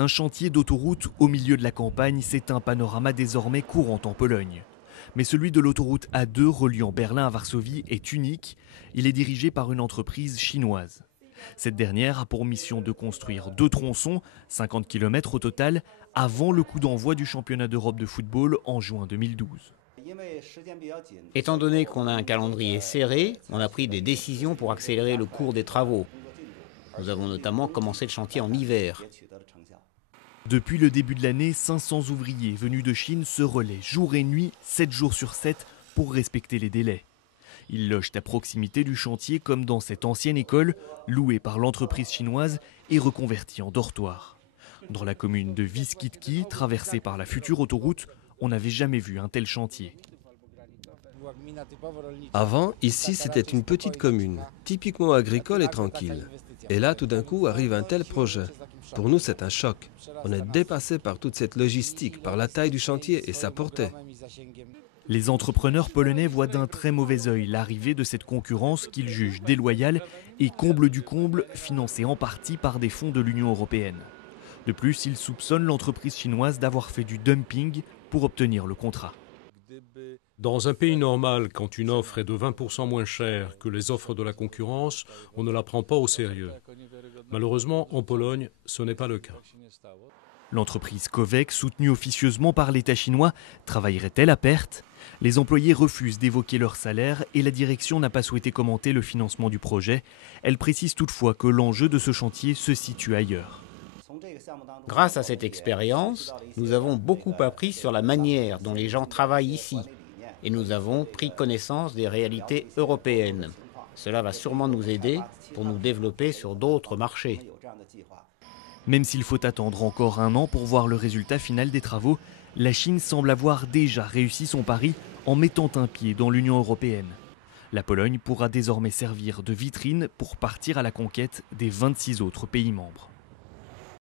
Un chantier d'autoroute au milieu de la campagne, c'est un panorama désormais courant en Pologne. Mais celui de l'autoroute A2 reliant Berlin à Varsovie est unique. Il est dirigé par une entreprise chinoise. Cette dernière a pour mission de construire 2 tronçons, 50 km au total, avant le coup d'envoi du championnat d'Europe de football en juin 2012. Étant donné qu'on a un calendrier serré, on a pris des décisions pour accélérer le cours des travaux. Nous avons notamment commencé le chantier en hiver. Depuis le début de l'année, 500 ouvriers venus de Chine se relaient jour et nuit, 7 jours sur 7, pour respecter les délais. Ils logent à proximité du chantier comme dans cette ancienne école, louée par l'entreprise chinoise et reconvertie en dortoir. Dans la commune de Viskitki, traversée par la future autoroute, on n'avait jamais vu un tel chantier. Avant, ici, c'était une petite commune, typiquement agricole et tranquille. Et là, tout d'un coup, arrive un tel projet. Pour nous, c'est un choc. On est dépassé par toute cette logistique, par la taille du chantier et sa portée. Les entrepreneurs polonais voient d'un très mauvais œil l'arrivée de cette concurrence qu'ils jugent déloyale et comble du comble, financée en partie par des fonds de l'Union européenne. De plus, ils soupçonnent l'entreprise chinoise d'avoir fait du dumping pour obtenir le contrat. Dans un pays normal, quand une offre est de 20% moins chère que les offres de la concurrence, on ne la prend pas au sérieux. Malheureusement, en Pologne, ce n'est pas le cas. L'entreprise Covec, soutenue officieusement par l'État chinois, travaillerait-elle à perte? Les employés refusent d'évoquer leur salaire et la direction n'a pas souhaité commenter le financement du projet. Elle précise toutefois que l'enjeu de ce chantier se situe ailleurs. Grâce à cette expérience, nous avons beaucoup appris sur la manière dont les gens travaillent ici. Et nous avons pris connaissance des réalités européennes. Cela va sûrement nous aider pour nous développer sur d'autres marchés. Même s'il faut attendre encore 1 an pour voir le résultat final des travaux, la Chine semble avoir déjà réussi son pari en mettant un pied dans l'Union européenne. La Pologne pourra désormais servir de vitrine pour partir à la conquête des 26 autres pays membres.